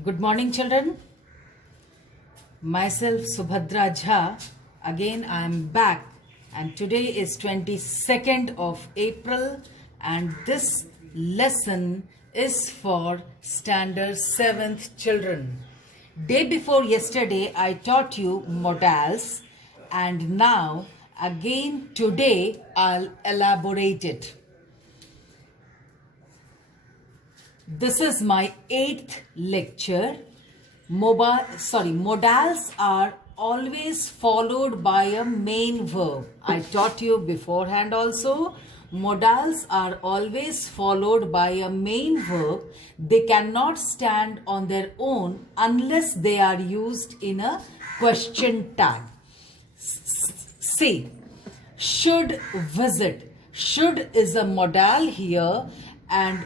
Good morning, children. Myself, Subhadra Jha. Again, I am back, and today is 22nd of April, and this lesson is for Standard 7th children. Day before yesterday, I taught you modals, and now again today I'll elaborate it. This is my 8th lecture. Modals are always followed by a main verb. I taught you beforehand also. Modals are always followed by a main verb. They cannot stand on their own unless they are used in a question tag. See, should visit. Should is a modal here, and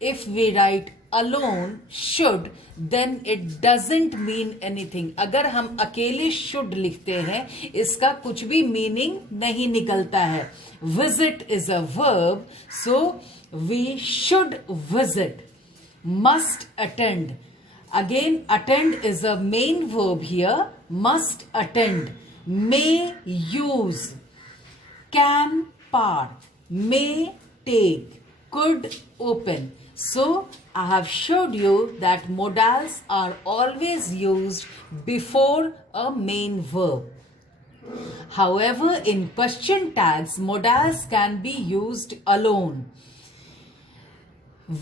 if we write alone should, then it doesn't mean anything. अगर हम अकेले should लिखते हैं, इसका कुछ भी meaning नहीं निकलता है. Visit is a verb, so we should visit. Must attend. Again, attend is a main verb here. Must attend. May use. Can part. May take. Could open. So, I have showed you that modals are always used before a main verb. However, in question tags, modals can be used alone.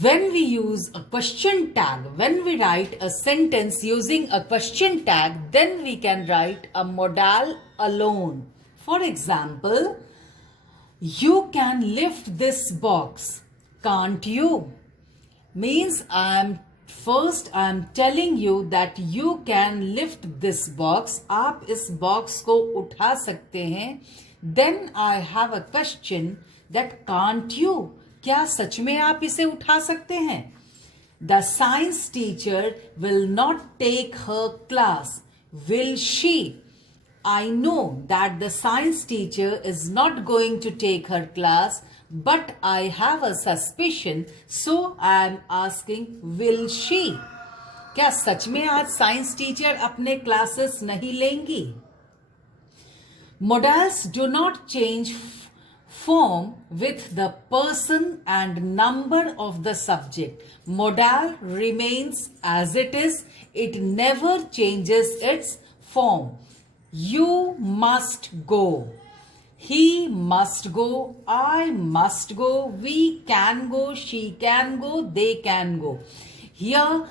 When we use a question tag, when we write a sentence using a question tag, then we can write a modal alone. For example, you can lift this box, can't you? Means I'm telling you that you can lift this box. आप इस box को उठा सकते हैं. Then I have a question that can't you? क्या सच में आप इसे उठा सकते हैं? The science teacher will not take her class. Will she? I know that the science teacher is not going to take her class, but I have a suspicion, so I am asking, will she? क्या सच में आज science teacher अपने classes नहीं लेंगी? Modals do not change form with the person and number of the subject. Modal remains as it is. It never changes its form. You must go. He must go. I must go. We can go. She can go. They can go. Here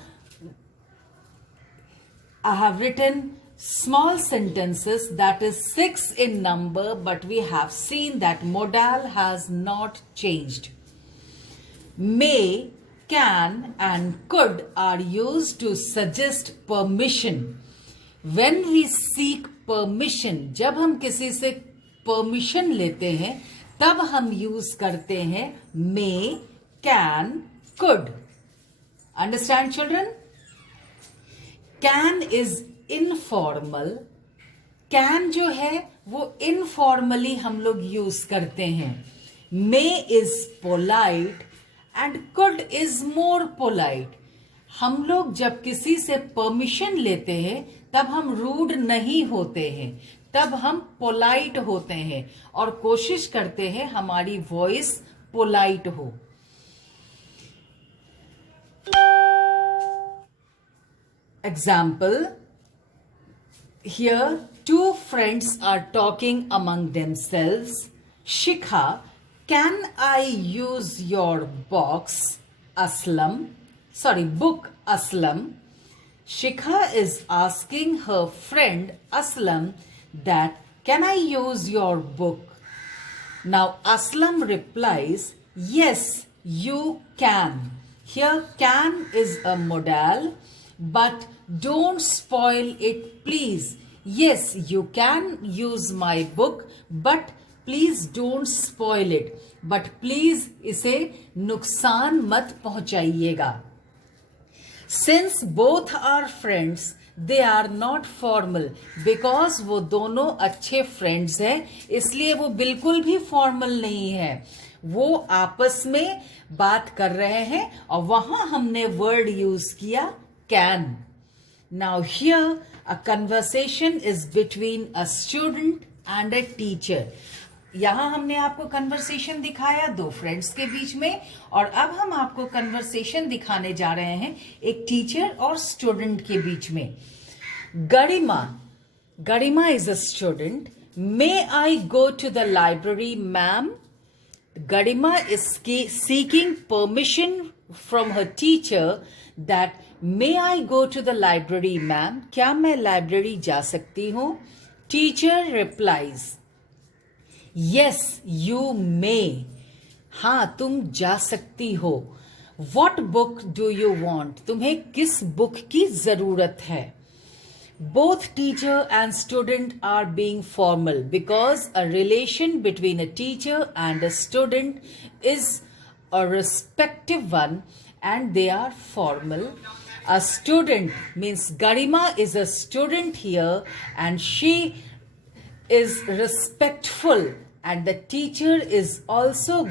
I have written small sentences, that is 6 in number, but we have seen that modal has not changed. May, can and could are used to suggest permission. When we seek permission, जब हम किसी से permission लेते हैं, तब हम use करते हैं may, can, could. Understand, children? Can is informal. Can जो है वो informally हम लोग यूज करते हैं. May is polite and could is more polite. हम लोग जब किसी से परमिशन लेते हैं तब हम रूड नहीं होते हैं, तब हम पोलाइट होते हैं और कोशिश करते हैं हमारी वॉइस पोलाइट हो. Example, here two friends are talking among themselves. Shikha, can I use your book, Aslam? Shikha is asking her friend Aslam that, can I use your book? Now Aslam replies, yes, you can. Here can is a modal, but don't spoil it, please. Yes, you can use my book, but please don't spoil it. But please इसे नुकसान मत पहुंचाइएगा. Since both are friends, they are not formal. Because वो दोनों अच्छे friends हैं, इसलिए वो बिल्कुल भी formal नहीं है. वो आपस में बात कर रहे हैं और वहां हमने word use किया can. Now here a conversation is between a student and a teacher. यहां हमने आपको कन्वर्सेशन दिखाया दो फ्रेंड्स के बीच में, और अब हम आपको कन्वर्सेशन दिखाने जा रहे हैं एक टीचर और स्टूडेंट के बीच में. गरिमा is a student. May I go to the library, ma'am? Garima is seeking permission from her teacher that may I go to the library, ma'am? क्या मैं लाइब्रेरी जा सकती हूँ? Teacher replies, yes, you may. हाँ, तुम जा सकती हो. What book do you want? तुम्हें किस बुक की जरूरत है? Both teacher and student are being formal because a relation between a teacher and a student is a respective one and they are formal. A student means Garima is a student here and she is respectful, and the teacher is also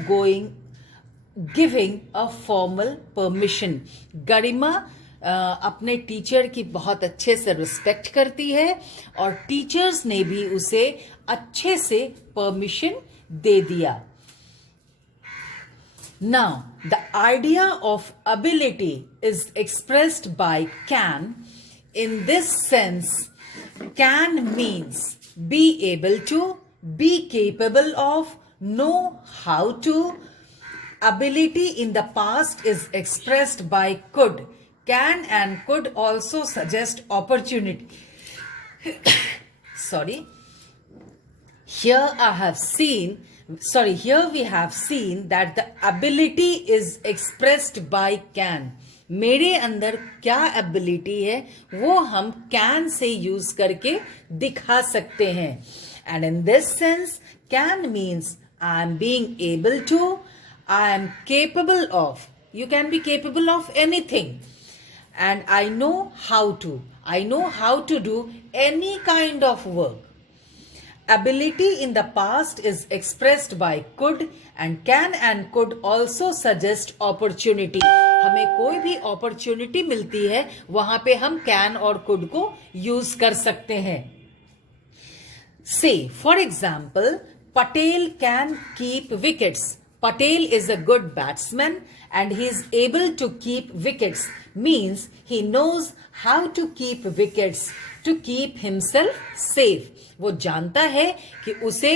giving a formal permission. Garima अपने teacher की बहुत अच्छे से respect करती है और teachers ने भी उसे अच्छे से परमिशन दे दिया. Now, the idea of ability is expressed by can. In this sense, can means be able to, be capable of, know how to. Ability in the past is expressed by could. Can and could also suggest opportunity. Sorry. Here we have seen that the ability is expressed by can. मेरे अंदर क्या ability है वो हम can से use करके दिखा सकते हैं. And in this sense, can means I am being able to, I am capable of. You can be capable of anything. And I know how to. I know how to do any kind of work. Ability in the past is expressed by could, and can and could also suggest opportunity. हमें कोई भी opportunity मिलती है वहां पे हम can और could को use कर सकते हैं. Say, for example, Patel can keep wickets. Patel is a good batsman and he is able to keep wickets. Means he knows how to keep wickets to keep himself safe. वो जानता है कि उसे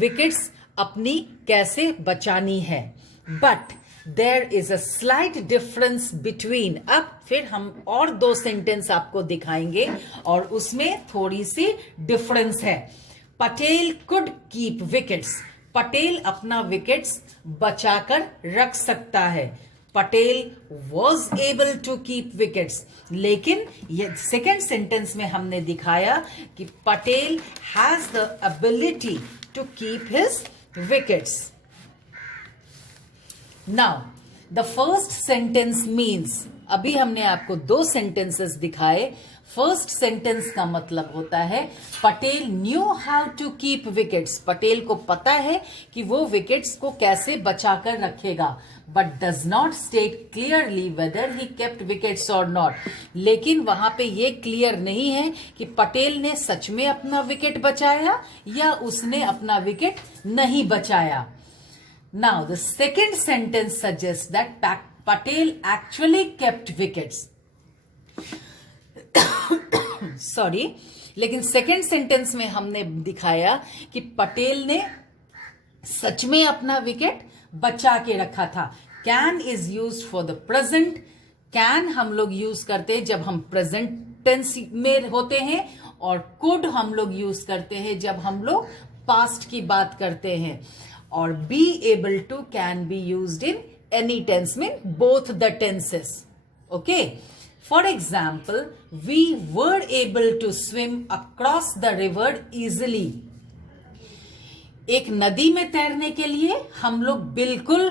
wickets अपनी कैसे बचानी है. But there is a slight difference between. अब फिर हम और दो सेंटेंस आपको दिखाएंगे और उसमें थोड़ी सी डिफरेंस है. Patel could keep wickets. Patel अपना विकेट्स बचाकर रख सकता है. Patel was able to keep wickets. लेकिन ये सेकेंड सेंटेंस में हमने दिखाया कि Patel has the ability to keep his wickets. Now the first sentence means, अभी हमने आपको दो सेंटेंसेस दिखाए. फर्स्ट सेंटेंस का मतलब होता है Patel knew how to keep wickets. Patel को पता है कि वो विकेट्स को कैसे बचाकर रखेगा. But does not state clearly weather he kept wickets और नॉट. लेकिन वहां पे ये क्लियर नहीं है कि पटेल ने सच में अपना विकेट बचाया या उसने अपना विकेट नहीं बचाया. Now the second sentence suggest that Patel actually kept wickets. Sorry, लेकिन सेकेंड सेंटेंस में हमने दिखाया कि पटेल ने सच में अपना विकेट बचा के रखा था. Can is used for the present. Can हम लोग यूज करते हैं जब हम प्रेजेंट टेंस में होते हैं, और कुड हम लोग यूज करते हैं जब हम लोग पास्ट की बात करते हैं. और be able to can be used in any tense में both the tenses. Okay. For example, we were able to swim across the river easily. एक नदी में तैरने के लिए हम लोग बिल्कुल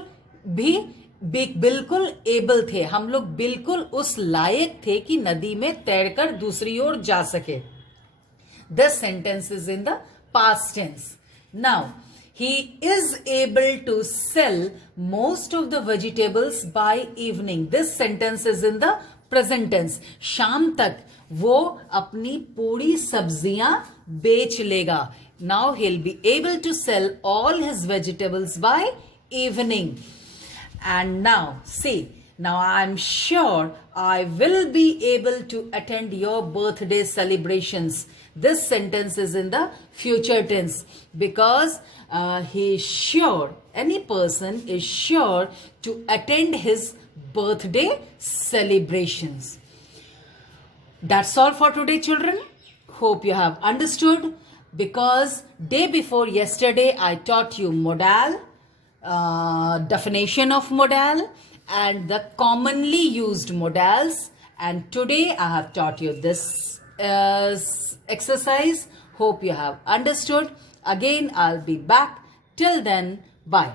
एबल थे. हम लोग बिल्कुल उस लायक थे कि नदी में तैरकर दूसरी ओर जा सके. This sentence is in the past tense. Now, he is able to sell most of the vegetables by evening. This sentence is in the present tense, शाम तक वो अपनी पूरी सब्जियां बेच लेगा. Now he'll be able to sell all his vegetables by evening. And now, see, now I'm sure I will be able to attend your birthday celebrations. This sentence is in the future tense because he is sure, any person is sure to attend his birthday celebrations. That's all for today, children. Hope you have understood, because day before yesterday I taught you modal, definition of modal and the commonly used modals, and today I have taught you this exercise. Hope you have understood. Again I'll be back. Till then, bye.